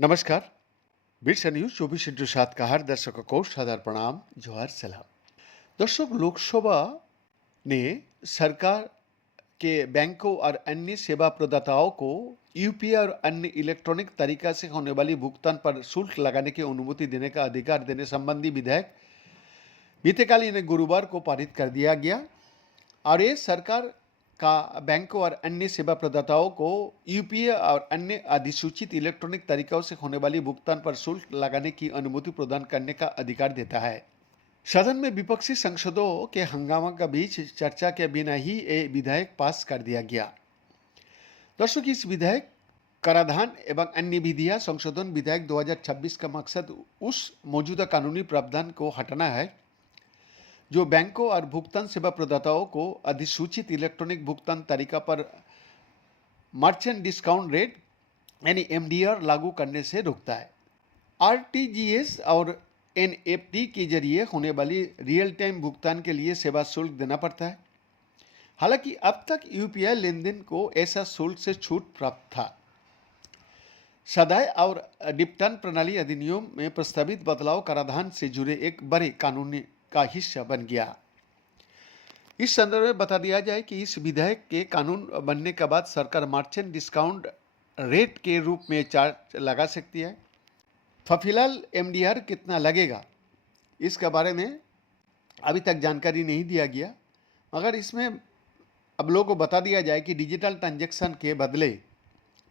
नमस्कार। Bits news 24/7 का हर दर्शकों को सादर प्रणाम, जोहार, सलाम। दर्शक, लोकसभा ने सरकार के बैंकों और अन्य सेवा प्रदाताओं को यूपीआई और अन्य इलेक्ट्रॉनिक तरीका से होने वाली भुगतान पर शुल्क लगाने की अनुमति देने का अधिकार देने संबंधी विधेयक बीते कल इन्हें गुरुवार को पारित कर दिया गया। और ये सरकार का बैंकों और अन्य सेवा प्रदाताओं को यूपीआई और अन्य अधिसूचित इलेक्ट्रॉनिक तरीकों से होने वाली भुगतान पर शुल्क लगाने की अनुमति प्रदान करने का अधिकार देता है। सदन में विपक्षी सांसदों के हंगामा के बीच चर्चा के बिना ही ये विधेयक पास कर दिया गया। दर्शक, इस विधेयक कराधान एवं अन्य विधियां संशोधन विधेयक 2026 का मकसद उस मौजूदा कानूनी प्रावधान को हटाना है जो बैंकों और भुगतान सेवा प्रदाताओं को अधिसूचित इलेक्ट्रॉनिक भुगतान तरीका पर मर्चेंट डिस्काउंट रेट यानी एमडीआर लागू करने से रोकता है। आरटीजीएस और एनएफटी के जरिए होने वाली रियल टाइम भुगतान के लिए सेवा शुल्क देना पड़ता है। हालांकि अब तक यूपीआई लेनदेन को ऐसा शुल्क से छूट प्राप्त था। सदाई और डिप्टन प्रणाली अधिनियम में प्रस्तावित बदलाव कराधान से जुड़े एक बड़े कानूनी का हिस्सा बन गया। इस संदर्भ में बता दिया जाए कि इस विधेयक के कानून बनने के बाद सरकार मर्चेंट डिस्काउंट रेट के रूप में चार्ज लगा सकती है। फिलहाल एमडीआर कितना लगेगा इसके बारे में अभी तक जानकारी नहीं दिया गया, मगर इसमें अब लोगों को बता दिया जाए कि डिजिटल ट्रांजैक्शन के बदले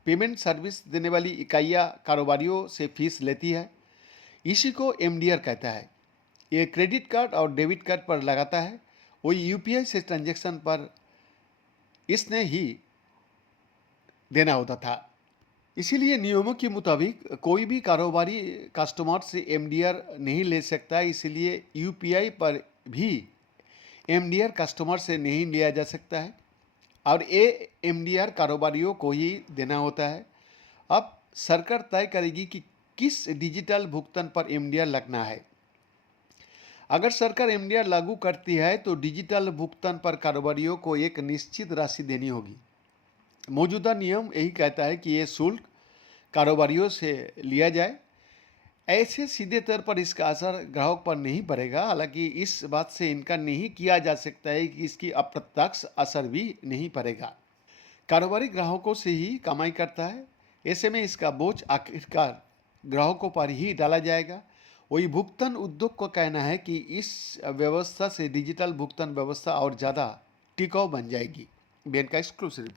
पेमेंट सर्विस देने वाली इकाइयाँ कारोबारियों से फीस लेती है। इसी को एमडीआर कहता है। ये क्रेडिट कार्ड और डेबिट कार्ड पर लगाता है, वही यूपीआई से ट्रांजैक्शन पर इसने ही देना होता था। इसीलिए नियमों के मुताबिक कोई भी कारोबारी कस्टमर से एमडीआर नहीं ले सकता। इसलिए यूपीआई पर भी एमडीआर कस्टमर से नहीं लिया जा सकता है और ये एमडीआर कारोबारियों को ही देना होता है। अब सरकार तय करेगी कि किस डिजिटल भुगतान पर एमडीआर लगना है। अगर सरकार एमडीआर लागू करती है तो डिजिटल भुगतान पर कारोबारियों को एक निश्चित राशि देनी होगी। मौजूदा नियम यही कहता है कि ये शुल्क कारोबारियों से लिया जाए। ऐसे सीधे तौर पर इसका असर ग्राहक पर नहीं पड़ेगा। हालांकि इस बात से इनकार नहीं किया जा सकता है कि इसकी अप्रत्यक्ष असर भी नहीं पड़ेगा। कारोबारी ग्राहकों से ही कमाई करता है, ऐसे में इसका बोझ आखिरकार ग्राहकों पर ही डाला जाएगा। वही भुगतान उद्योग का कहना है कि इस व्यवस्था से डिजिटल भुगतान व्यवस्था और ज़्यादा टिकाऊ बन जाएगी। बेन का एक्सक्लूसिव रिपोर्ट।